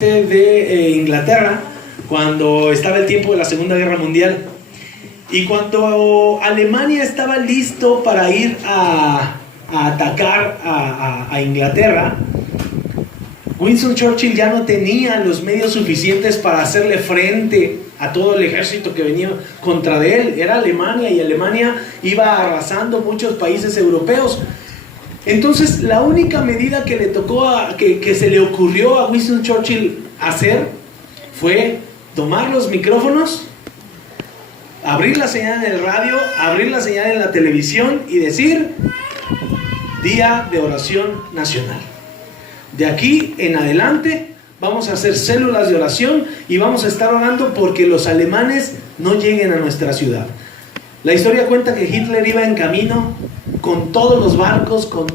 de Inglaterra cuando estaba el tiempo de la Segunda Guerra Mundial, y cuando Alemania estaba listo para ir a atacar a Inglaterra, Winston Churchill ya no tenía los medios suficientes para hacerle frente a todo el ejército que venía contra de él. Era Alemania, y Alemania iba arrasando muchos países europeos. Entonces la única medida que le tocó que se le ocurrió a Winston Churchill hacer fue tomar los micrófonos, abrir la señal en el radio, abrir la señal en la televisión y decir: Día de Oración Nacional. De aquí en adelante vamos a hacer células de oración y vamos a estar orando porque los alemanes no lleguen a nuestra ciudad. La historia cuenta que Hitler iba en camino con todos los barcos, con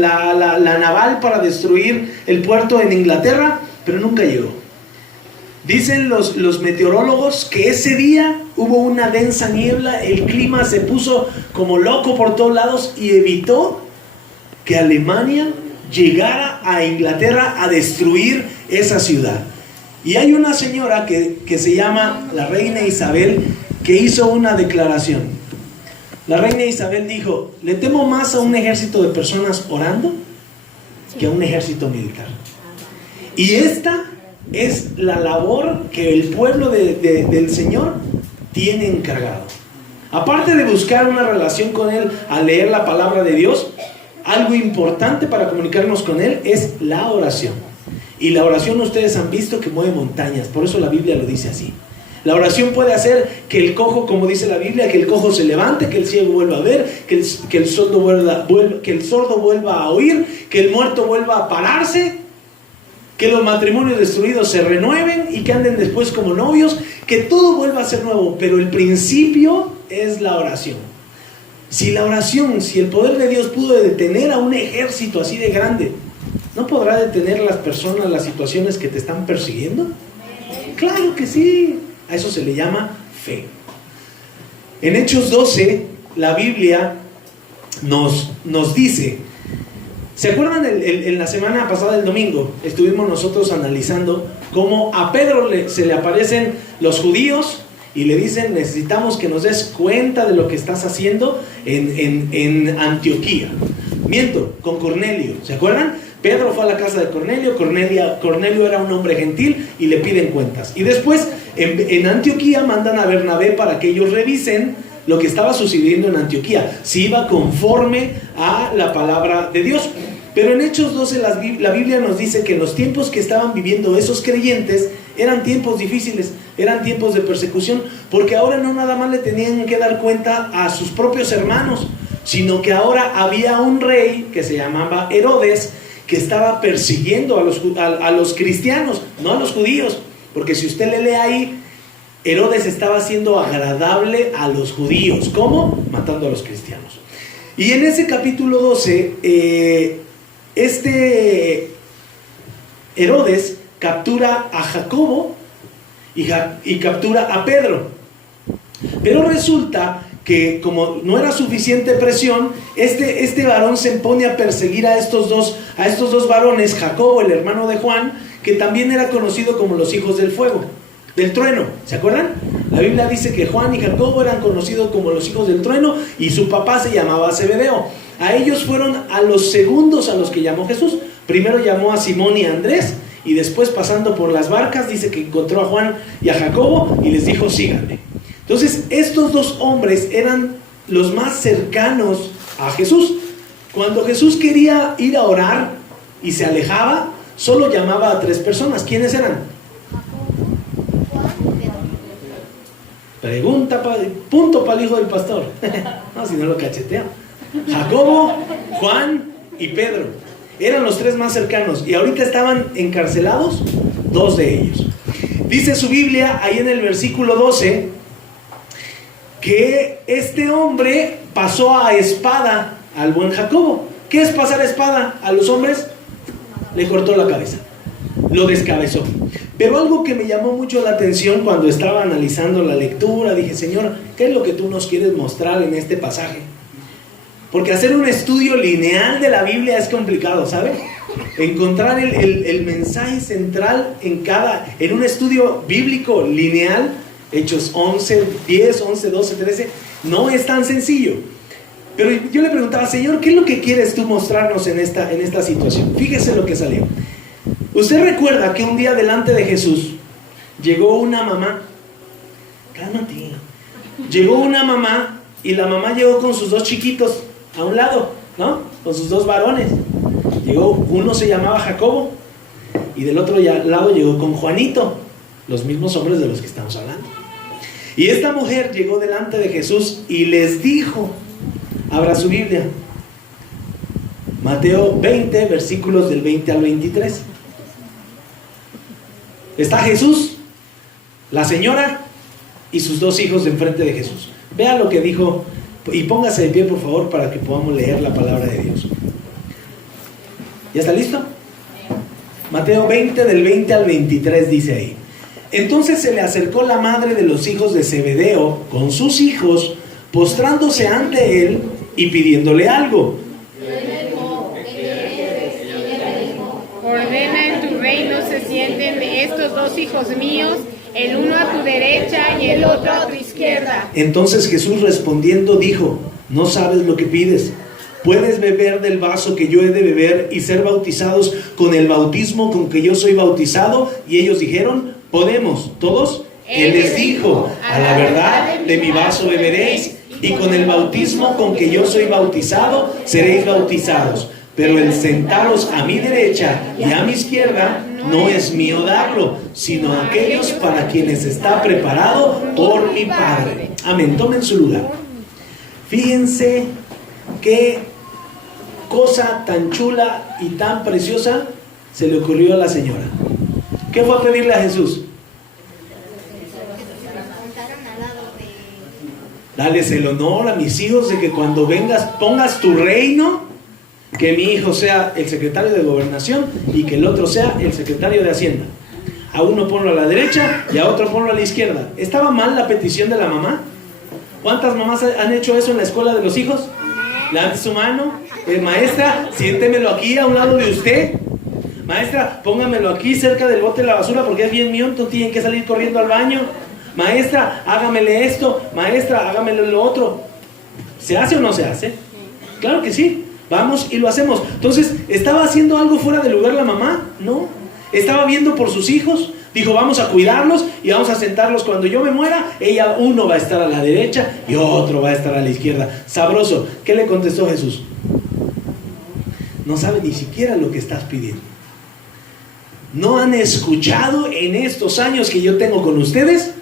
la naval para destruir el puerto en Inglaterra, pero nunca llegó. Dicen los meteorólogos que ese día hubo una densa niebla, el clima se puso como loco por todos lados y evitó que Alemania llegara a Inglaterra a destruir esa ciudad. Y hay una señora que se llama la reina Isabel, que hizo una declaración. La reina Isabel dijo: le temo más a un ejército de personas orando que a un ejército militar. Y esta es la labor que el pueblo del Señor tiene encargado. Aparte de buscar una relación con Él al leer la palabra de Dios, algo importante para comunicarnos con Él es la oración. Y la oración, ustedes han visto que mueve montañas, por eso la Biblia lo dice así. La oración puede hacer que el cojo, como dice la Biblia, que el cojo se levante, que el ciego vuelva a ver, que el sordo vuelva a oír, que el muerto vuelva a pararse, que los matrimonios destruidos se renueven y que anden después como novios, que todo vuelva a ser nuevo. Pero el principio es la oración. Si el poder de Dios pudo detener a un ejército así de grande, ¿no podrá detener a las personas, las situaciones que te están persiguiendo? Claro que sí. A eso se le llama fe. En Hechos 12, la Biblia nos dice, ¿se acuerdan en la semana pasada, el domingo, estuvimos nosotros analizando cómo a Pedro se le aparecen los judíos y le dicen: necesitamos que nos des cuenta de lo que estás haciendo en Antioquía? Miento, con Cornelio, ¿se acuerdan? Pedro fue a la casa de Cornelio. Cornelio era un hombre gentil y le piden cuentas. Y después en Antioquía mandan a Bernabé para que ellos revisen lo que estaba sucediendo en Antioquía, si iba conforme a la palabra de Dios. Pero en Hechos 12 la Biblia nos dice que en los tiempos que estaban viviendo esos creyentes eran tiempos difíciles, eran tiempos de persecución, porque ahora no nada más le tenían que dar cuenta a sus propios hermanos, sino que ahora había un rey que se llamaba Herodes, que estaba persiguiendo a los cristianos, no a los judíos, porque si usted le lee ahí, Herodes estaba siendo agradable a los judíos. ¿Cómo? Matando a los cristianos. Y en ese capítulo 12, Herodes captura a Jacobo y captura a Pedro. Pero resulta que como no era suficiente presión, este varón se pone a perseguir a estos dos varones, Jacobo, el hermano de Juan, que también era conocido como los hijos del fuego, del trueno. ¿Se acuerdan? La Biblia dice que Juan y Jacobo eran conocidos como los hijos del trueno y su papá se llamaba Zebedeo. A ellos fueron a los segundos a los que llamó Jesús. Primero llamó a Simón y a Andrés, y después, pasando por las barcas, dice que encontró a Juan y a Jacobo y les dijo: síganme. Entonces estos dos hombres eran los más cercanos a Jesús. Cuando Jesús quería ir a orar y se alejaba, solo llamaba a 3 personas. ¿Quiénes eran? Pregunta, punto para el hijo del pastor. No, si no lo cachetea. Jacobo, Juan y Pedro eran los 3 más cercanos, y ahorita estaban encarcelados 2 de ellos. Dice su Biblia ahí en el versículo 12 que este hombre pasó a espada al buen Jacobo. ¿Qué es pasar a espada a los hombres? Le cortó la cabeza, lo descabezó. Pero algo que me llamó mucho la atención cuando estaba analizando la lectura, dije: Señor, ¿qué es lo que tú nos quieres mostrar en este pasaje? Porque hacer un estudio lineal de la Biblia es complicado, ¿sabe? encontrar el mensaje central en un estudio bíblico lineal, Hechos 11, 10, 11, 12, 13, no es tan sencillo. Pero yo le preguntaba, Señor, ¿qué es lo que quieres tú mostrarnos en esta situación? Fíjese lo que salió. Usted recuerda que un día delante de Jesús llegó una mamá. Cálmate. Llegó una mamá y la mamá llegó con sus dos chiquitos a un lado, ¿no? Con sus dos varones. Llegó, uno se llamaba Jacobo y del otro lado llegó con Juanito, los mismos hombres de los que estamos hablando. Y esta mujer llegó delante de Jesús y les dijo, abra su Biblia, Mateo 20, versículos del 20 al 23. Está Jesús, la señora y sus dos hijos enfrente de Jesús. Vea lo que dijo y póngase de pie, por favor, para que podamos leer la palabra de Dios. ¿Ya está listo? Mateo 20, del 20 al 23 dice ahí. Entonces se le acercó la madre de los hijos de Zebedeo con sus hijos, postrándose ante él y pidiéndole algo. Ordena en tu reino se sienten estos dos hijos míos, el uno a tu derecha y el otro a tu izquierda. Entonces Jesús respondiendo dijo, no sabes lo que pides. ¿Puedes beber del vaso que yo he de beber y ser bautizados con el bautismo con que yo soy bautizado? Y ellos dijeron, podemos. ¿Todos? Él les dijo, a la verdad de mi vaso beberéis, y con el bautismo con que yo soy bautizado seréis bautizados. Pero el sentaros a mi derecha y a mi izquierda no es mío darlo, sino a aquellos para quienes está preparado por mi Padre. Amén. Tomen su lugar. Fíjense qué cosa tan chula y tan preciosa se le ocurrió a la señora. ¿Qué fue a pedirle a Jesús? Dales el honor a mis hijos de que cuando vengas pongas tu reino, que mi hijo sea el secretario de gobernación y que el otro sea el secretario de hacienda. A uno ponlo a la derecha y a otro ponlo a la izquierda. ¿Estaba mal la petición de la mamá? ¿Cuántas mamás han hecho eso en la escuela de los hijos? Levante su mano. Maestra, siéntemelo aquí a un lado de usted. Maestra, póngamelo aquí cerca del bote de la basura porque es bien mío, entonces tienen que salir corriendo al baño. Maestra, hágamele esto. Maestra, hágamele lo otro. ¿Se hace o no se hace? Claro que sí. Vamos y lo hacemos. Entonces, ¿estaba haciendo algo fuera de lugar la mamá? No. Estaba viendo por sus hijos. Dijo, vamos a cuidarlos y vamos a sentarlos cuando yo me muera. Uno va a estar a la derecha y otro va a estar a la izquierda. Sabroso. ¿Qué le contestó Jesús? No sabe ni siquiera lo que estás pidiendo. ¿No han escuchado en estos años que yo tengo con ustedes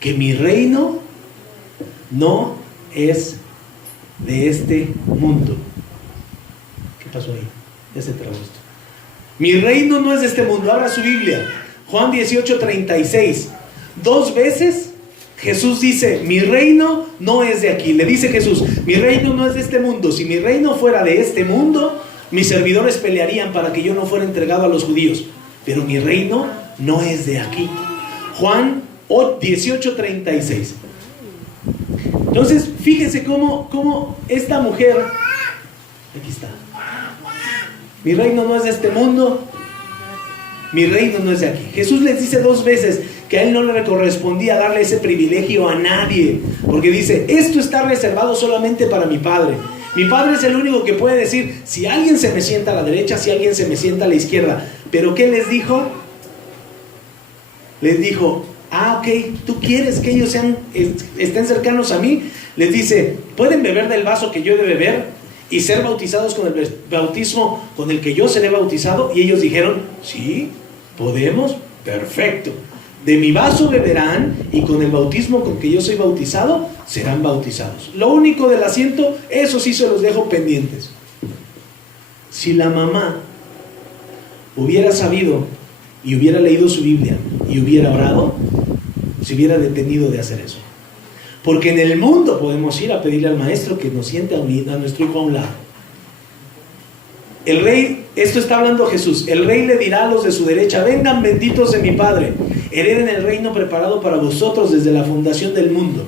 que mi reino no es de este mundo? ¿Qué pasó ahí? Ya se trabó esto. Mi reino no es de este mundo. Abra su Biblia. Juan 18:36. Dos veces Jesús dice, mi reino no es de aquí. Le dice Jesús, mi reino no es de este mundo. Si mi reino fuera de este mundo, mis servidores pelearían para que yo no fuera entregado a los judíos. Pero mi reino no es de aquí. Juan 18:36. Entonces, fíjense cómo esta mujer, aquí está. Mi reino no es de este mundo. Mi reino no es de aquí. Jesús les dice dos veces que a él no le correspondía darle ese privilegio a nadie. Porque dice, esto está reservado solamente para mi Padre. Mi Padre es el único que puede decir si alguien se me sienta a la derecha, si alguien se me sienta a la izquierda. Pero ¿qué les dijo? Les dijo, ok, ¿tú quieres que ellos estén cercanos a mí? Les dice, ¿pueden beber del vaso que yo he de beber y ser bautizados con el bautismo con el que yo seré bautizado? Y ellos dijeron, sí, podemos, perfecto. De mi vaso beberán y con el bautismo con que yo soy bautizado serán bautizados. Lo único del asiento, eso sí se los dejo pendientes. Si la mamá hubiera sabido y hubiera leído su Biblia y hubiera orado, se hubiera detenido de hacer eso. Porque en el mundo podemos ir a pedirle al maestro que nos siente a nuestro hijo a un lado. El rey, esto está hablando Jesús, el rey le dirá a los de su derecha, vengan benditos de mi Padre, hereden el reino preparado para vosotros desde la fundación del mundo.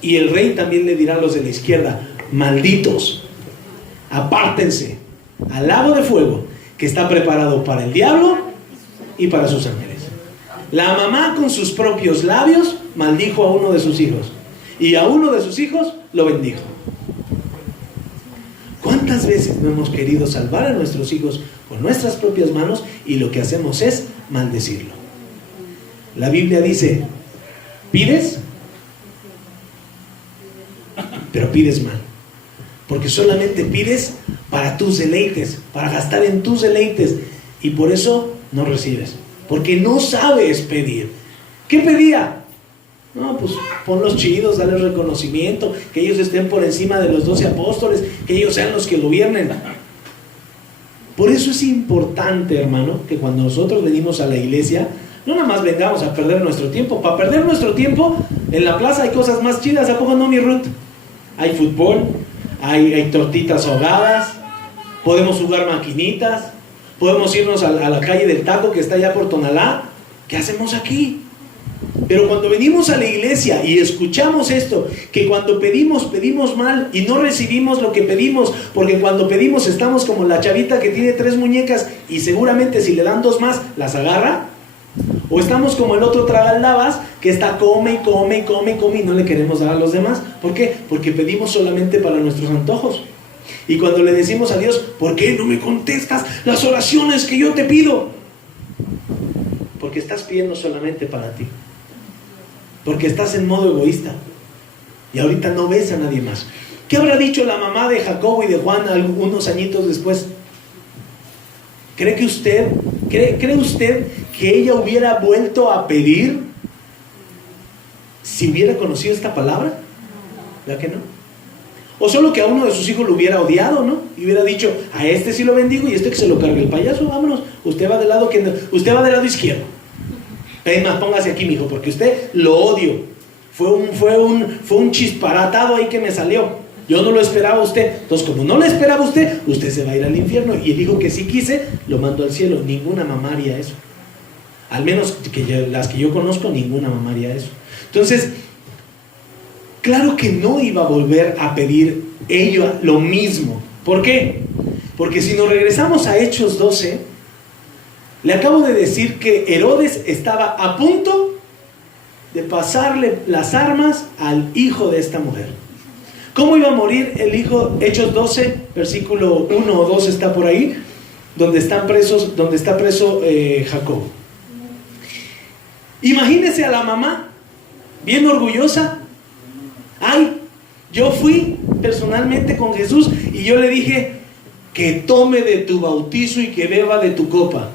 Y el rey también le dirá a los de la izquierda, malditos, apártense al lago de fuego que está preparado para el diablo y para sus ángeles. La mamá con sus propios labios maldijo a uno de sus hijos y a uno de sus hijos lo bendijo. ¿Cuántas veces no hemos querido salvar a nuestros hijos con nuestras propias manos y lo que hacemos es maldecirlo? La Biblia dice, pides, pero pides mal, porque solamente pides para tus deleites, para gastar en tus deleites, y por eso no recibes, porque no sabes pedir. ¿Qué pedía? No, pues ponlos chidos, dale reconocimiento, que ellos estén por encima de los 12 apóstoles, que ellos sean los que gobiernen. Por eso es importante, hermano, que cuando nosotros venimos a la iglesia, no nada más vengamos a perder nuestro tiempo. Para perder nuestro tiempo, en la plaza hay cosas más chidas, ¿a poco no, mi Ruth? Hay fútbol, hay tortitas ahogadas, podemos jugar maquinitas, podemos irnos a la calle del taco que está allá por Tonalá. ¿Qué hacemos aquí? Pero cuando venimos a la iglesia y escuchamos esto, que cuando pedimos, pedimos mal y no recibimos lo que pedimos, porque cuando pedimos estamos como la chavita que tiene 3 muñecas y seguramente si le dan 2 más, las agarra. O estamos como el otro tragaldabas que está come y come y come y come y no le queremos dar a los demás. ¿Por qué? Porque pedimos solamente para nuestros antojos. Y cuando le decimos a Dios, ¿por qué no me contestas las oraciones que yo te pido? Porque estás pidiendo solamente para ti. Porque estás en modo egoísta y ahorita no ves a nadie más. ¿Qué habrá dicho la mamá de Jacobo y de Juan unos añitos después? ¿Cree usted que ella hubiera vuelto a pedir si hubiera conocido esta palabra? ¿Verdad que no? O solo que a uno de sus hijos lo hubiera odiado, ¿no? Y hubiera dicho, a este sí lo bendigo y este que se lo cargue el payaso, vámonos. Usted va del lado izquierdo. Es más, póngase aquí, mijo, porque usted lo odio. Fue un chisparatado ahí que me salió. Yo no lo esperaba a usted. Entonces, como no lo esperaba usted, usted se va a ir al infierno. Y el hijo que sí quise, lo mando al cielo. Ninguna mamá haría eso. Al menos las que yo conozco, ninguna mamá haría eso. Entonces, claro que no iba a volver a pedir ella lo mismo. ¿Por qué? Porque si nos regresamos a Hechos 12, le acabo de decir que Herodes estaba a punto de pasarle las armas al hijo de esta mujer. ¿Cómo iba a morir el hijo? Hechos 12, versículo 1 o 2 está por ahí, donde está preso Jacob. Imagínese a la mamá, bien orgullosa. Ay, yo fui personalmente con Jesús y yo le dije que tome de tu bautizo y que beba de tu copa.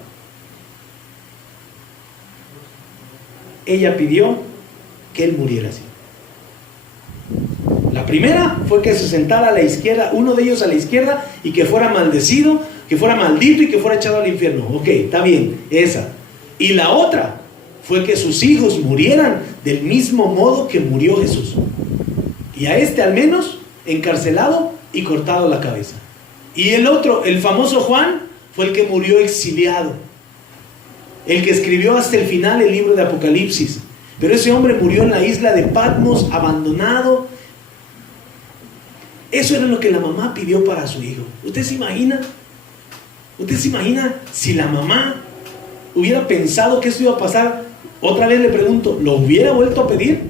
Ella pidió que él muriera así. La primera fue que se sentara a la izquierda, uno de ellos a la izquierda, y que fuera maldecido, que fuera maldito y que fuera echado al infierno. Ok, está bien, esa. Y la otra fue que sus hijos murieran del mismo modo que murió Jesús. Y a este al menos encarcelado y cortado la cabeza. Y el otro, el famoso Juan, fue el que murió exiliado. El que escribió hasta el final el libro de Apocalipsis. Pero ese hombre murió en la isla de Patmos, abandonado. Eso era lo que la mamá pidió para su hijo. ¿Usted se imagina? ¿Usted se imagina si la mamá hubiera pensado que esto iba a pasar? Otra vez le pregunto, ¿lo hubiera vuelto a pedir?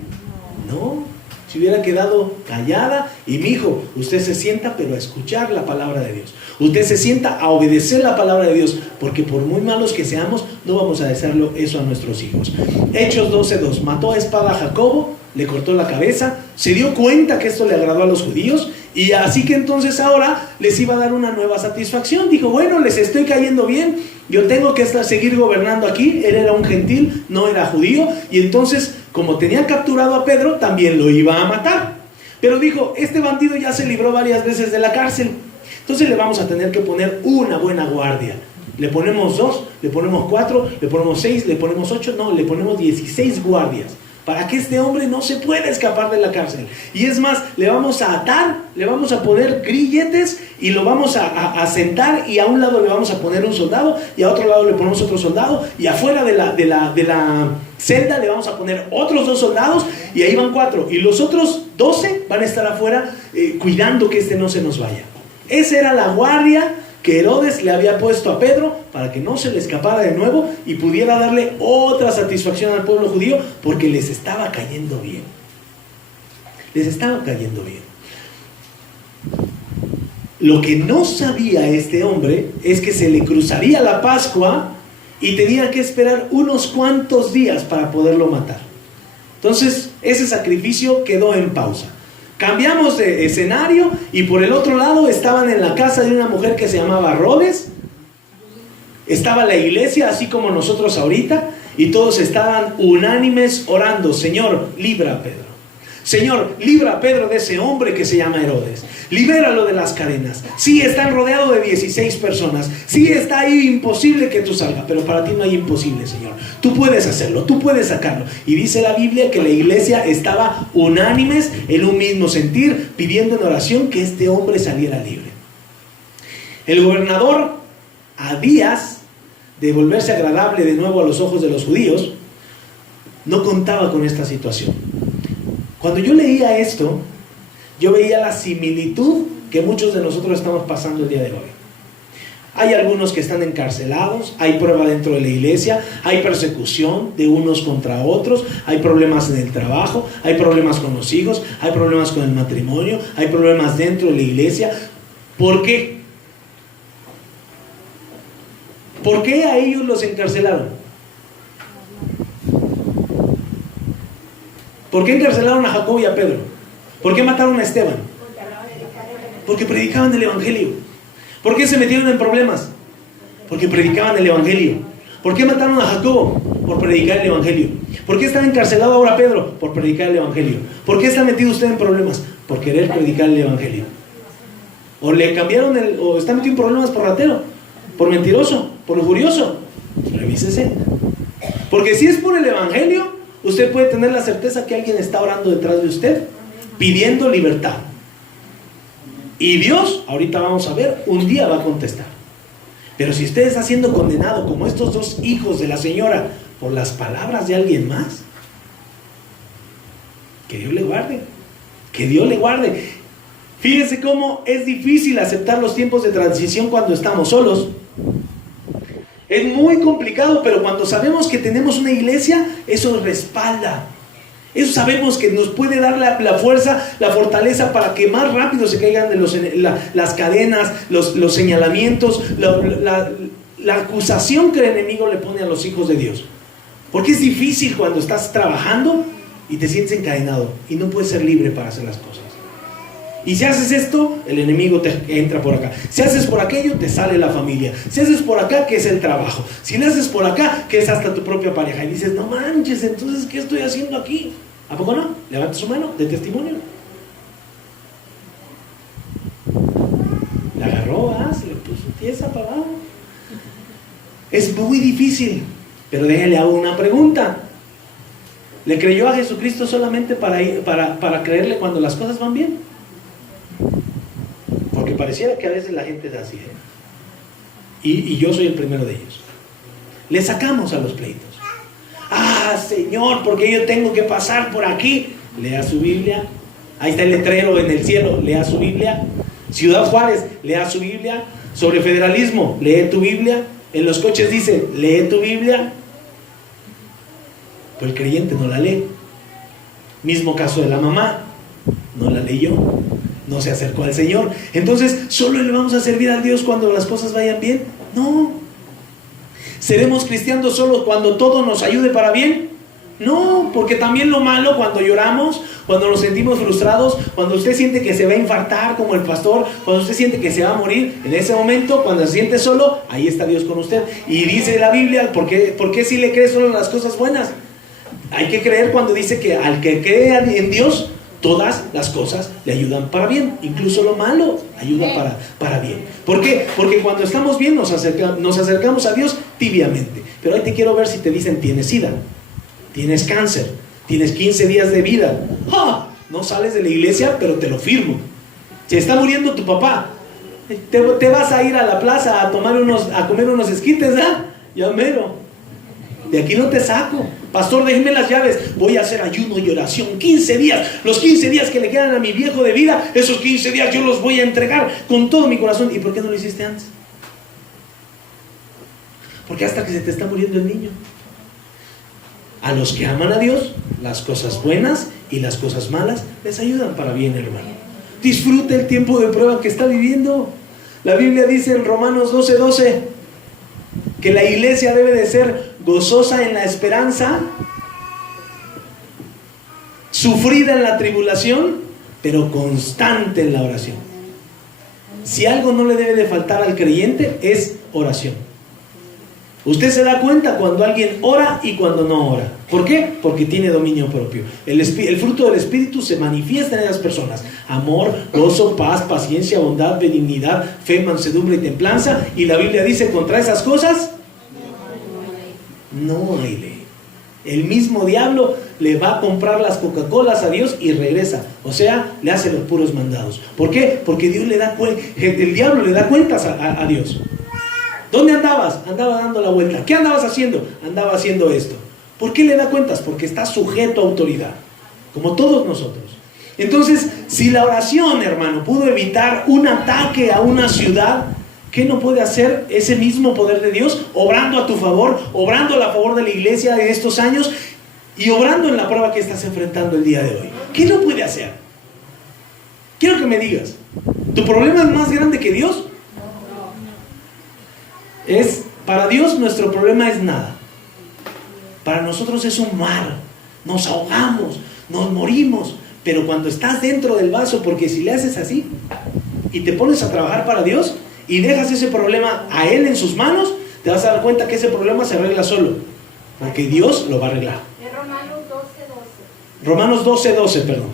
No, se hubiera quedado callada y mi hijo, usted se sienta pero a escuchar la palabra de Dios. Usted se sienta a obedecer la palabra de Dios, porque por muy malos que seamos, no vamos a desearlo eso a nuestros hijos. Hechos 12:2, mató a espada a Jacobo, le cortó la cabeza, se dio cuenta que esto le agradó a los judíos, y así que entonces ahora les iba a dar una nueva satisfacción. Dijo, bueno, les estoy cayendo bien, yo tengo que seguir gobernando aquí. Él era un gentil, no era judío, y entonces, como tenía capturado a Pedro, también lo iba a matar. Pero dijo, este bandido ya se libró varias veces de la cárcel, entonces le vamos a tener que poner una buena guardia. Le ponemos 2, le ponemos 4, le ponemos 6, le ponemos 8, no, le ponemos 16 guardias, para que este hombre no se pueda escapar de la cárcel. Y es más, le vamos a atar, le vamos a poner grilletes y lo vamos a sentar, y a un lado le vamos a poner un soldado y a otro lado le ponemos otro soldado, y afuera de la celda le vamos a poner otros 2 soldados, y ahí van 4, y los otros 12 van a estar afuera cuidando que este no se nos vaya. Esa era la guardia que Herodes le había puesto a Pedro para que no se le escapara de nuevo y pudiera darle otra satisfacción al pueblo judío, porque les estaba cayendo bien. Les estaba cayendo bien. Lo que no sabía este hombre es que se le cruzaría la Pascua y tenía que esperar unos cuantos días para poderlo matar. Entonces, ese sacrificio quedó en pausa. Cambiamos de escenario y por el otro lado estaban en la casa de una mujer que se llamaba Rhodes. Estaba la iglesia, así como nosotros ahorita, y todos estaban unánimes orando: Señor, libra a Pedro. Señor, libra a Pedro de ese hombre que se llama Herodes. Libéralo de las cadenas. Sí, están rodeados de 16 personas. Sí, está ahí imposible que tú salgas, pero para ti no hay imposible, Señor. Tú puedes hacerlo, tú puedes sacarlo. Y dice la Biblia que la iglesia estaba unánimes en un mismo sentir, pidiendo en oración que este hombre saliera libre. El gobernador, a días de volverse agradable de nuevo a los ojos de los judíos, no contaba con esta situación. Cuando yo leía esto, yo veía la similitud que muchos de nosotros estamos pasando el día de hoy. Hay algunos que están encarcelados, hay prueba dentro de la iglesia, hay persecución de unos contra otros, hay problemas en el trabajo, hay problemas con los hijos, hay problemas con el matrimonio, hay problemas dentro de la iglesia. ¿Por qué? ¿Por qué a ellos los encarcelaron? ¿Por qué encarcelaron a Jacobo y a Pedro? ¿Por qué mataron a Esteban? Porque predicaban el evangelio. ¿Por qué se metieron en problemas? Porque predicaban el evangelio. ¿Por qué mataron a Jacobo? Por predicar el evangelio. ¿Por qué está encarcelado ahora Pedro? Por predicar el evangelio. ¿Por qué está metido usted en problemas? Por querer predicar el evangelio. O le cambiaron o está metido en problemas por ratero, por mentiroso, por lujurioso. Revísese. Porque si es por el evangelio, usted puede tener la certeza que alguien está orando detrás de usted, pidiendo libertad. Y Dios, ahorita vamos a ver, un día va a contestar. Pero si usted está siendo condenado como estos dos hijos de la señora por las palabras de alguien más, que Dios le guarde. Que Dios le guarde. Fíjense cómo es difícil aceptar los tiempos de transición cuando estamos solos. Es muy complicado, pero cuando sabemos que tenemos una iglesia, eso respalda. Eso sabemos que nos puede dar la fuerza, la fortaleza para que más rápido se caigan de las cadenas, los señalamientos, la acusación que el enemigo le pone a los hijos de Dios. Porque es difícil cuando estás trabajando y te sientes encadenado y no puedes ser libre para hacer las cosas. Y si haces esto, el enemigo te entra por acá. Si haces por aquello, te sale la familia. Si haces por acá, que es el trabajo. Si le haces por acá, que es hasta tu propia pareja. Y dices, no manches, entonces, ¿qué estoy haciendo aquí? ¿A poco no? Levanta su mano de testimonio. La agarró, se le puso pieza para abajo. Es muy difícil. Pero déjale hago una pregunta. ¿Le creyó a Jesucristo solamente para creerle cuando las cosas van bien? Porque pareciera que a veces la gente es así, y yo soy el primero de ellos. Le sacamos a los pleitos. Señor, porque yo tengo que pasar por aquí. Lea su Biblia. Ahí está el letrero en el cielo. Lea su Biblia. Ciudad Juárez, lea su Biblia. Sobre federalismo, lee tu Biblia. En los coches dice, lee tu Biblia. Pues el creyente no la lee. Mismo caso de la mamá, no la leyó, no se acercó al Señor. Entonces, ¿solo le vamos a servir a Dios cuando las cosas vayan bien? No. ¿Seremos cristianos solo cuando todo nos ayude para bien? No, porque también lo malo, cuando lloramos, cuando nos sentimos frustrados, cuando usted siente que se va a infartar como el pastor, cuando usted siente que se va a morir, en ese momento, cuando se siente solo, ahí está Dios con usted. Y dice la Biblia, ¿por qué si le cree solo en las cosas buenas? Hay que creer cuando dice que al que cree en Dios, todas las cosas le ayudan para bien, incluso lo malo ayuda para bien. ¿Por qué? Porque cuando estamos bien nos acercamos a Dios tibiamente. Pero ahí te quiero ver si te dicen tienes SIDA, tienes cáncer, tienes 15 días de vida. No sales de la iglesia, pero te lo firmo. Si está muriendo tu papá, te vas a ir a la plaza a comer unos esquites, ya mero. De aquí no te saco. Pastor, déjeme las llaves. Voy a hacer ayuno y oración 15 días. Los 15 días que le quedan a mi viejo de vida, esos 15 días yo los voy a entregar con todo mi corazón. ¿Y por qué no lo hiciste antes? Porque hasta que se te está muriendo el niño. A los que aman a Dios, las cosas buenas y las cosas malas les ayudan para bien, hermano. Disfrute el tiempo de prueba que está viviendo. La Biblia dice en Romanos 12:12 que la iglesia debe de ser gozosa en la esperanza, sufrida en la tribulación, pero constante en la oración. Si algo no le debe de faltar al creyente es oración. Usted se da cuenta cuando alguien ora y cuando no ora. ¿Por qué? Porque tiene dominio propio. El fruto del Espíritu se manifiesta en esas personas: amor, gozo, paz, paciencia, bondad, benignidad, fe, mansedumbre y templanza. Y la Biblia dice: contra esas cosas no hay ley. El mismo diablo le va a comprar las Coca-Colas a Dios y regresa. O sea, le hace los puros mandados. ¿Por qué? Porque Dios le da el diablo le da cuentas a Dios. ¿Dónde andabas? Andaba dando la vuelta. ¿Qué andabas haciendo? Andaba haciendo esto. ¿Por qué le da cuentas? Porque está sujeto a autoridad, como todos nosotros. Entonces, si la oración, hermano, pudo evitar un ataque a una ciudad, ¿qué no puede hacer ese mismo poder de Dios? Obrando a tu favor, obrando a favor de la iglesia de estos años y obrando en la prueba que estás enfrentando el día de hoy. ¿Qué no puede hacer? Quiero que me digas, ¿tu problema es más grande que Dios? Para Dios nuestro problema es nada. Para nosotros es un mar. Nos ahogamos, nos morimos. Pero cuando estás dentro del vaso, porque si le haces así y te pones a trabajar para Dios y dejas ese problema a Él en sus manos, te vas a dar cuenta que ese problema se arregla solo, porque Dios lo va a arreglar. Romanos 12:12, perdón.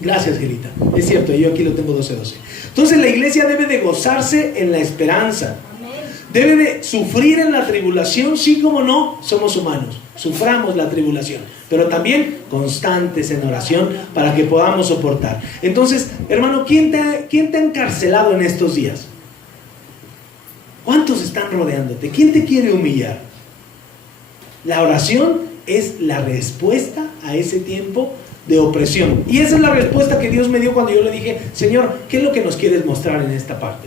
Gracias, Gerita. Es cierto, yo aquí lo tengo 12:12. Entonces la iglesia debe de gozarse en la esperanza. Debe de sufrir en la tribulación, sí, como no, somos humanos, suframos la tribulación, pero también constantes en oración para que podamos soportar. Entonces, hermano, ¿quién te ha encarcelado en estos días? ¿Cuántos están rodeándote? ¿Quién te quiere humillar? La oración es la respuesta a ese tiempo de opresión. Y esa es la respuesta que Dios me dio cuando yo le dije: Señor, ¿qué es lo que nos quieres mostrar en esta parte?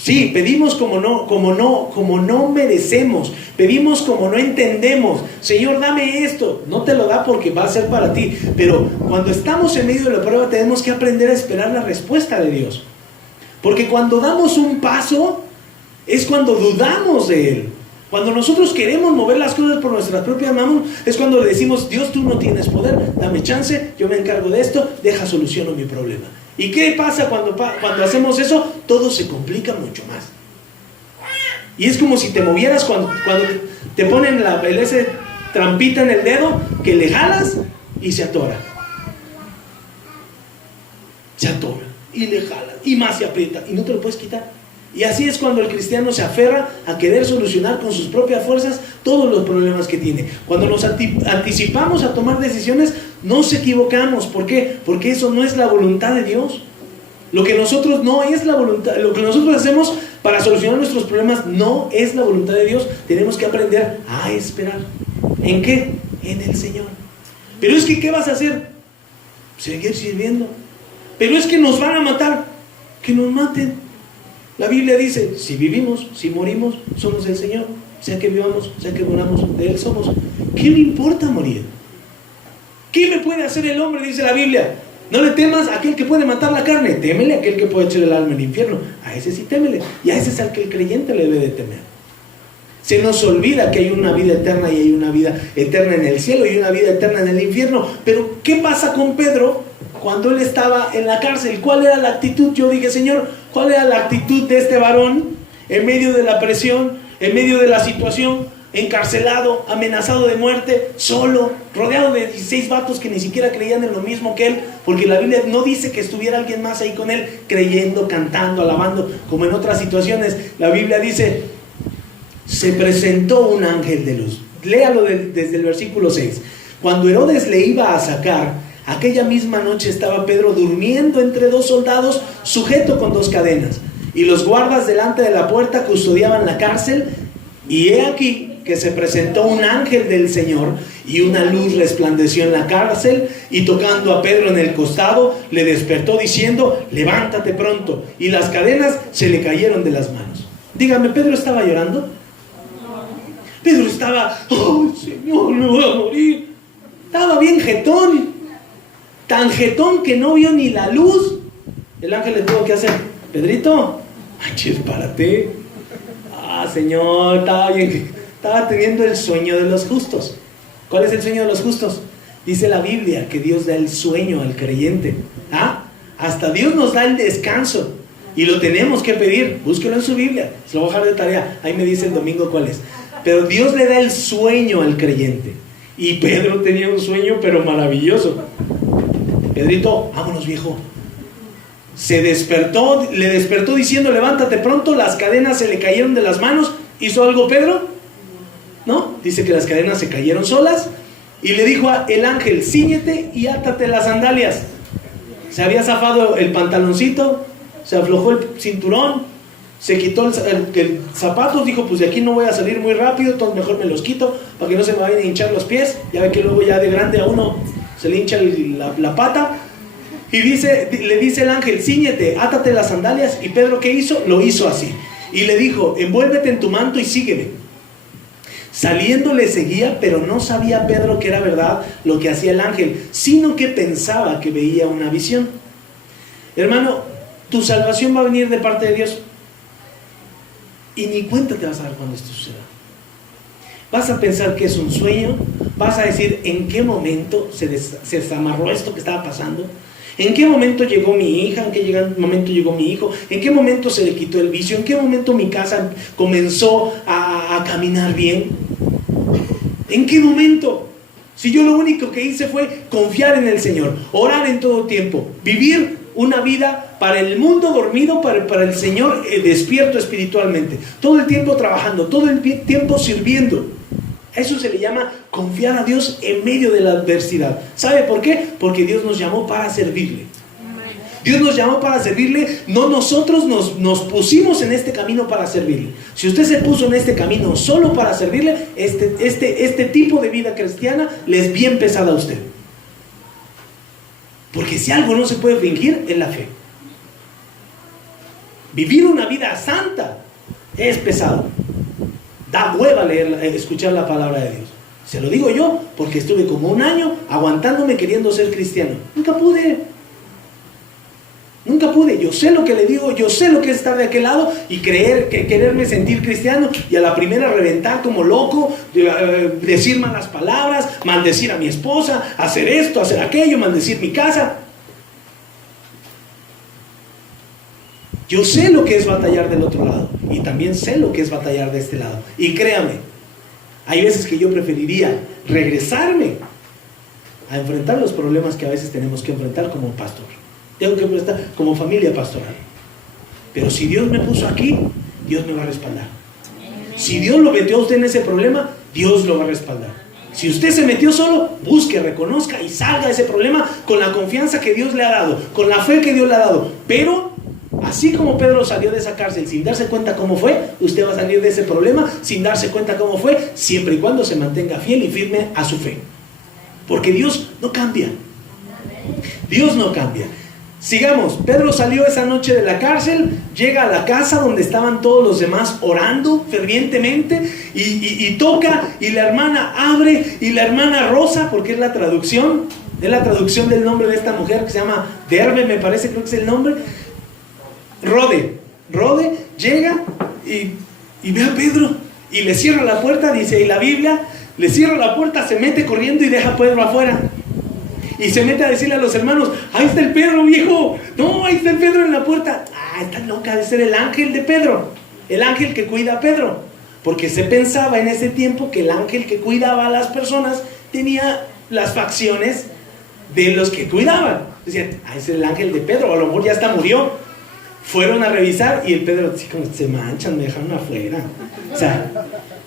Sí, pedimos como no merecemos, pedimos como no entendemos. Señor, dame esto. No te lo da porque va a ser para ti, pero cuando estamos en medio de la prueba tenemos que aprender a esperar la respuesta de Dios, porque cuando damos un paso es cuando dudamos de Él. Cuando nosotros queremos mover las cosas por nuestras propias manos, es cuando le decimos: Dios, tú no tienes poder, dame chance, yo me encargo de esto, deja soluciono mi problema. ¿Y qué pasa cuando hacemos eso? Todo se complica mucho más. Y es como si te movieras cuando te ponen ese trampita en el dedo, que le jalas y se atora. Se atora y le jalas y más se aprieta y no te lo puedes quitar. Y así es cuando el cristiano se aferra a querer solucionar con sus propias fuerzas todos los problemas que tiene. Cuando nos anticipamos a tomar decisiones, nos equivocamos. ¿Por qué? Porque eso no es la voluntad de Dios. Lo que nosotros hacemos para solucionar nuestros problemas no es la voluntad de Dios. Tenemos que aprender a esperar. ¿En qué? En el Señor. Pero es que, ¿qué vas a hacer? Seguir sirviendo. Pero es que nos van a matar. Que nos maten. La Biblia dice: si vivimos, si morimos, somos del Señor. Sea que vivamos, sea que moramos, de Él somos. ¿Qué le importa morir? ¿Qué me puede hacer el hombre? Dice la Biblia. No le temas a aquel que puede matar la carne, témele a aquel que puede echar el alma al infierno. A ese sí témele. Y a ese es al que el creyente le debe de temer. Se nos olvida que hay una vida eterna y hay una vida eterna en el cielo y una vida eterna en el infierno. Pero ¿qué pasa con Pedro cuando él estaba en la cárcel? ¿Cuál era la actitud? Yo dije: Señor, ¿cuál era la actitud de este varón en medio de la presión, en medio de la situación? Encarcelado, amenazado de muerte, solo, rodeado de 16 vatos que ni siquiera creían en lo mismo que él, porque la Biblia no dice que estuviera alguien más ahí con él, creyendo, cantando, alabando, como en otras situaciones. La Biblia dice: se presentó un ángel de luz. Léalo desde el versículo 6. Cuando Herodes le iba a sacar, aquella misma noche estaba Pedro durmiendo entre dos soldados, sujeto con 2 cadenas, y los guardas delante de la puerta custodiaban la cárcel. Y he aquí que se presentó un ángel del Señor y una luz resplandeció en la cárcel, y tocando a Pedro en el costado, le despertó diciendo: levántate pronto. Y las cadenas se le cayeron de las manos. Dígame, ¿Pedro estaba llorando? Pedro estaba: ¡oh, Señor, me voy a morir! Estaba bien jetón, tan jetón que no vio ni la luz. El ángel le tuvo que hacer: Pedrito, párate. Señor, estaba teniendo el sueño de los justos. ¿Cuál es el sueño de los justos? Dice la Biblia que Dios da el sueño al creyente. Hasta Dios nos da el descanso, y lo tenemos que pedir. Búsquelo en su Biblia, se lo voy a dejar de tarea, ahí me dice el domingo cuál es. Pero Dios le da el sueño al creyente, y Pedro tenía un sueño pero maravilloso. Pedrito, vámonos, viejo. Se despertó, le despertó diciendo: levántate pronto. Las cadenas se le cayeron de las manos. ¿Hizo algo Pedro? No, dice que las cadenas se cayeron solas, y le dijo el ángel: cíñete y átate las sandalias. Se había zafado el pantaloncito, se aflojó el cinturón, se quitó el zapato, dijo: pues de aquí no voy a salir muy rápido, entonces mejor me los quito para que no se me vayan a hinchar los pies. Ya ve que luego ya de grande a uno se le hincha la pata. Y le dice el ángel: cíñete, átate las sandalias. Y Pedro, ¿qué hizo? Lo hizo así. Y le dijo: envuélvete en tu manto y sígueme. Saliendo le seguía, pero no sabía Pedro que era verdad lo que hacía el ángel, sino que pensaba que veía una visión. Hermano, tu salvación va a venir de parte de Dios, y ni cuenta te vas a dar cuando esto suceda. Vas a pensar que es un sueño, vas a decir: ¿en qué momento se desamarró esto que estaba pasando? ¿En qué momento llegó mi hija? ¿En qué momento llegó mi hijo? ¿En qué momento se le quitó el vicio? ¿En qué momento mi casa comenzó a caminar bien? ¿En qué momento? Si yo lo único que hice fue confiar en el Señor, orar en todo tiempo, vivir una vida para el mundo dormido, para el Señor despierto espiritualmente, todo el tiempo trabajando, todo el tiempo sirviendo. Eso se le llama confiar a Dios en medio de la adversidad. ¿Sabe por qué? Porque Dios nos llamó para servirle. Dios nos llamó para servirle, no nosotros nos pusimos en este camino para servirle. Si usted se puso en este camino solo para servirle, este tipo de vida cristiana le es bien pesada a usted. Porque si algo no se puede fingir, es la fe. Vivir una vida santa es pesado. Da hueva escuchar la palabra de Dios. Se lo digo yo, porque estuve como un año aguantándome queriendo ser cristiano. Nunca pude. Yo sé lo que le digo, yo sé lo que es estar de aquel lado y quererme sentir cristiano, y a la primera reventar como loco, decir malas palabras, maldecir a mi esposa, hacer esto, hacer aquello, maldecir mi casa. Yo sé lo que es batallar del otro lado, y también sé lo que es batallar de este lado. Y créame, hay veces que yo preferiría regresarme a enfrentar los problemas que a veces tenemos que enfrentar como pastor. Tengo que enfrentar como familia pastoral. Pero si Dios me puso aquí, Dios me va a respaldar. Si Dios lo metió a usted en ese problema, Dios lo va a respaldar. Si usted se metió solo, busque, reconozca y salga de ese problema con la confianza que Dios le ha dado, con la fe que Dios le ha dado. Pero así como Pedro salió de esa cárcel sin darse cuenta cómo fue, usted va a salir de ese problema sin darse cuenta cómo fue, siempre y cuando se mantenga fiel y firme a su fe. Porque Dios no cambia. Dios no cambia. Sigamos. Pedro salió esa noche de la cárcel, llega a la casa donde estaban todos los demás orando fervientemente, y toca, y la hermana abre, y la hermana Rosa, porque es la traducción del nombre de esta mujer que se llama Derbe, me parece, creo que es el nombre. Rode llega y ve a Pedro y le cierra la puerta, dice la Biblia, le cierra la puerta, se mete corriendo y deja a Pedro afuera. Y se mete a decirle a los hermanos: ahí está el Pedro, viejo. No, ahí está el Pedro en la puerta. Está loca de ser el ángel de Pedro, el ángel que cuida a Pedro. Porque se pensaba en ese tiempo que el ángel que cuidaba a las personas tenía las facciones de los que cuidaban. Decían: es el ángel de Pedro, a lo mejor ya hasta murió. Fueron a revisar y el Pedro, así como: se manchan, me dejaron afuera. O sea,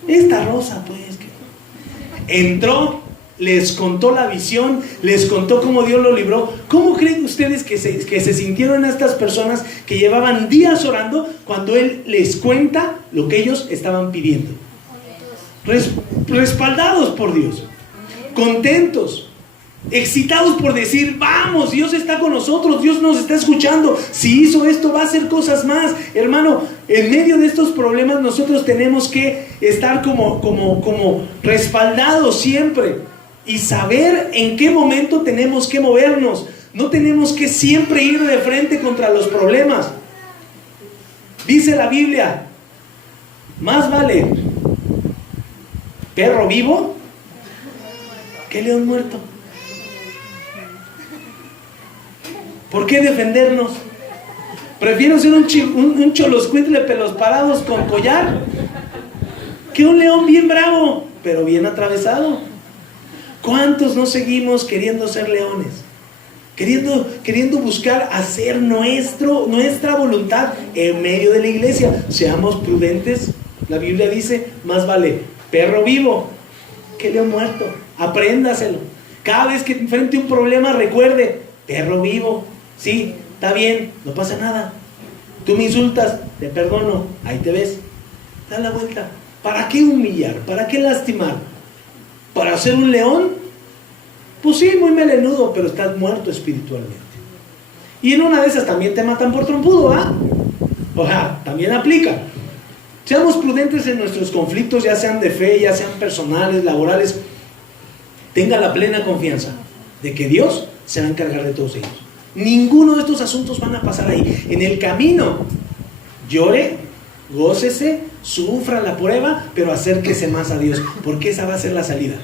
esta Rosa, pues, que entró, les contó la visión, les contó cómo Dios lo libró. ¿Cómo creen ustedes que se sintieron estas personas que llevaban días orando cuando Él les cuenta lo que ellos estaban pidiendo? respaldados por Dios, contentos, excitados por decir, vamos, Dios está con nosotros, Dios nos está escuchando, si hizo esto va a hacer cosas más. Hermano, en medio de estos problemas nosotros tenemos que estar como respaldados siempre y saber en qué momento tenemos que movernos. No tenemos que siempre ir de frente contra los problemas. Dice la Biblia, más vale perro vivo que león muerto. ¿Por qué defendernos? Prefiero ser un choloscuintle de pelos parados con collar que un león bien bravo, pero bien atravesado. ¿Cuántos no seguimos queriendo ser leones? Queriendo buscar hacer nuestra voluntad en medio de la iglesia. Seamos prudentes. La Biblia dice, más vale perro vivo que león muerto. Apréndaselo. Cada vez que enfrente un problema, recuerde, perro vivo. Sí, está bien, no pasa nada. Tú me insultas, te perdono, ahí te ves. Da la vuelta. ¿Para qué humillar? ¿Para qué lastimar? ¿Para ser un león? Pues sí, muy melenudo, pero estás muerto espiritualmente. Y en una de esas también te matan por trompudo, ¿ah? O sea, también aplica. Seamos prudentes en nuestros conflictos, ya sean de fe, ya sean personales, laborales. Tenga la plena confianza de que Dios se va a encargar de todos ellos. Ninguno de estos asuntos van a pasar ahí. En el camino, llore, gócese, sufra la prueba, pero acérquese más a Dios, porque esa va a ser la salida.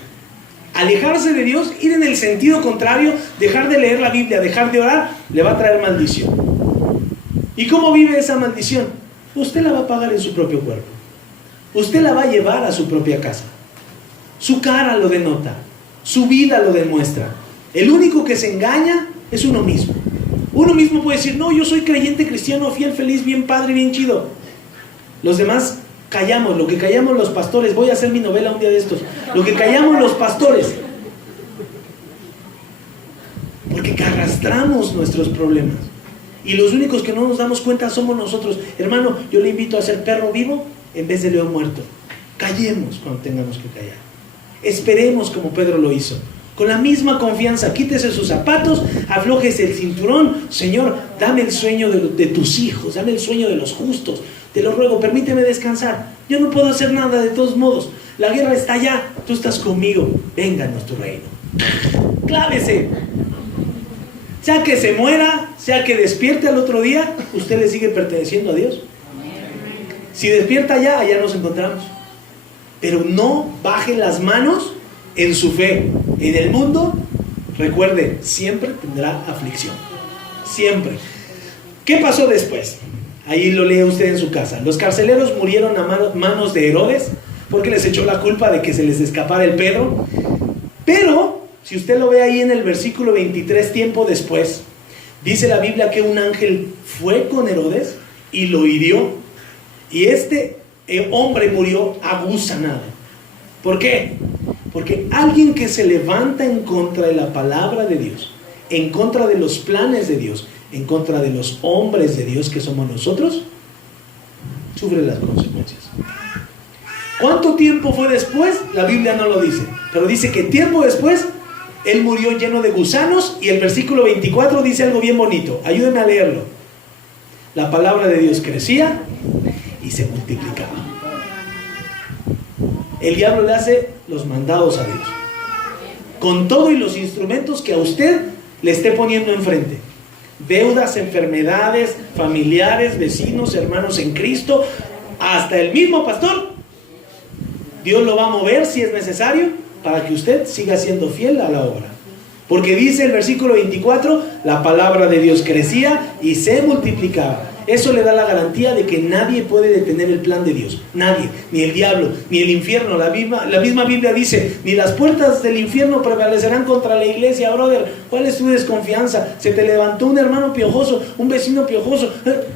Alejarse de Dios, ir en el sentido contrario, dejar de leer la Biblia, dejar de orar, le va a traer maldición. ¿Y cómo vive esa maldición? Usted la va a pagar en su propio cuerpo. Usted la va a llevar a su propia casa. Su cara lo denota, su vida lo demuestra. El único que se engaña es uno mismo. Uno mismo puede decir, no, yo soy creyente cristiano, fiel, feliz, bien padre, bien chido. Los demás callamos, lo que callamos los pastores. Voy a hacer mi novela un día de estos. Lo que callamos los pastores. Porque arrastramos nuestros problemas. Y los únicos que no nos damos cuenta somos nosotros. Hermano, yo le invito a ser perro vivo en vez de león muerto. Callemos cuando tengamos que callar. Esperemos como Pedro lo hizo. Con la misma confianza, quítese sus zapatos, aflójese el cinturón. Señor, dame el sueño de tus hijos, dame el sueño de los justos. Te lo ruego, permíteme descansar. Yo no puedo hacer nada de todos modos. La guerra está allá, tú estás conmigo. Vénganos tu reino. Clávese. Sea que se muera, sea que despierte al otro día, usted le sigue perteneciendo a Dios. Si despierta allá, allá nos encontramos. Pero no baje las manos en su fe. En el mundo, recuerde, siempre tendrá aflicción. Siempre. ¿Qué pasó después? Ahí lo lee usted en su casa. Los carceleros murieron a manos de Herodes porque les echó la culpa de que se les escapara el Pedro. Pero, si usted lo ve ahí en el versículo 23, tiempo después, dice la Biblia que un ángel fue con Herodes y lo hirió. Y este hombre murió agusanado. ¿Por qué? Porque alguien que se levanta en contra de la palabra de Dios, en contra de los planes de Dios, en contra de los hombres de Dios que somos nosotros, sufre las consecuencias. ¿Cuánto tiempo fue después? La Biblia no lo dice, pero dice que tiempo después él murió lleno de gusanos. Y el versículo 24 dice algo bien bonito. Ayúdenme a leerlo. La palabra de Dios crecía y se multiplicaba. El diablo le hace los mandados a Dios, con todo y los instrumentos que a usted le esté poniendo enfrente. Deudas, enfermedades, familiares, vecinos, hermanos en Cristo, hasta el mismo pastor. Dios lo va a mover si es necesario para que usted siga siendo fiel a la obra. Porque dice el versículo 24, la palabra de Dios crecía y se multiplicaba. Eso le da la garantía de que nadie puede detener el plan de Dios. Nadie, ni el diablo, ni el infierno. La misma Biblia dice, ni las puertas del infierno prevalecerán contra la iglesia, brother. ¿Cuál es tu desconfianza? Se te levantó un hermano piojoso, un vecino piojoso.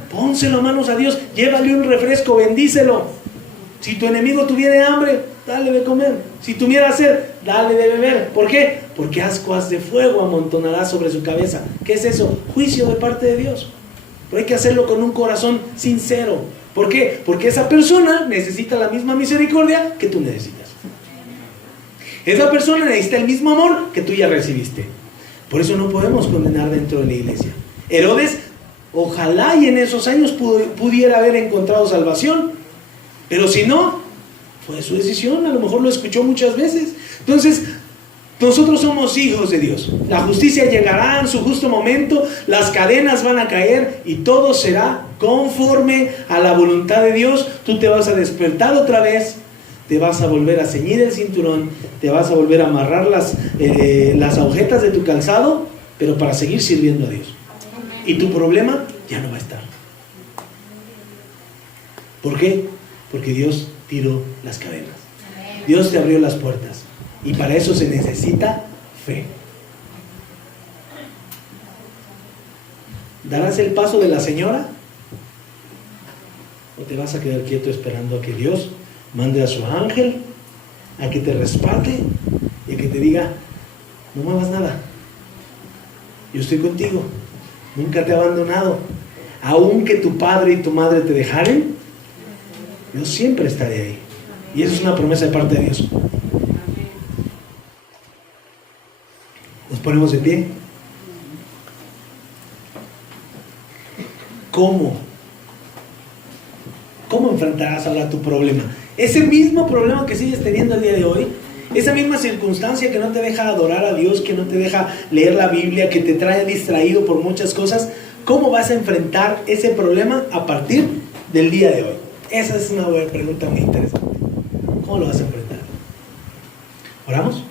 Pónselo a manos a Dios, llévale un refresco, bendícelo. Si tu enemigo tuviera hambre, dale de comer. Si tuviera sed, dale de beber. ¿Por qué? Porque ascuas de fuego amontonará sobre su cabeza. ¿Qué es eso? Juicio de parte de Dios. Pero hay que hacerlo con un corazón sincero, ¿Por qué? Porque esa persona necesita la misma misericordia que tú necesitas. Esa persona necesita el mismo amor que tú ya recibiste. Por eso no podemos condenar dentro de la iglesia. Herodes, ojalá y en esos años pudiera haber encontrado salvación, pero si no, fue su decisión, a lo mejor lo escuchó muchas veces. Entonces, nosotros somos hijos de Dios. La justicia llegará en su justo momento, las cadenas van a caer y todo será conforme a la voluntad de Dios. Tú te vas a despertar otra vez, te vas a volver a ceñir el cinturón, te vas a volver a amarrar las agujetas de tu calzado, pero para seguir sirviendo a Dios. Y tu problema ya no va a estar. ¿Por qué? Porque Dios tiró las cadenas. Dios te abrió las puertas. Y para eso se necesita fe. ¿Darás el paso de la señora? ¿O te vas a quedar quieto esperando a que Dios mande a su ángel a que te respalde y a que te diga: no muevas nada, yo estoy contigo, nunca te he abandonado, aunque tu padre y tu madre te dejaren, yo siempre estaré ahí? Y eso es una promesa de parte de Dios. Nos ponemos de pie. ¿Cómo enfrentarás ahora tu problema? Ese mismo problema que sigues teniendo el día de hoy, esa misma circunstancia que no te deja adorar a Dios, que no te deja leer la Biblia, que te trae distraído por muchas cosas, ¿cómo vas a enfrentar ese problema a partir del día de hoy? Esa es una buena pregunta muy interesante. ¿Cómo lo vas a enfrentar? ¿Oramos?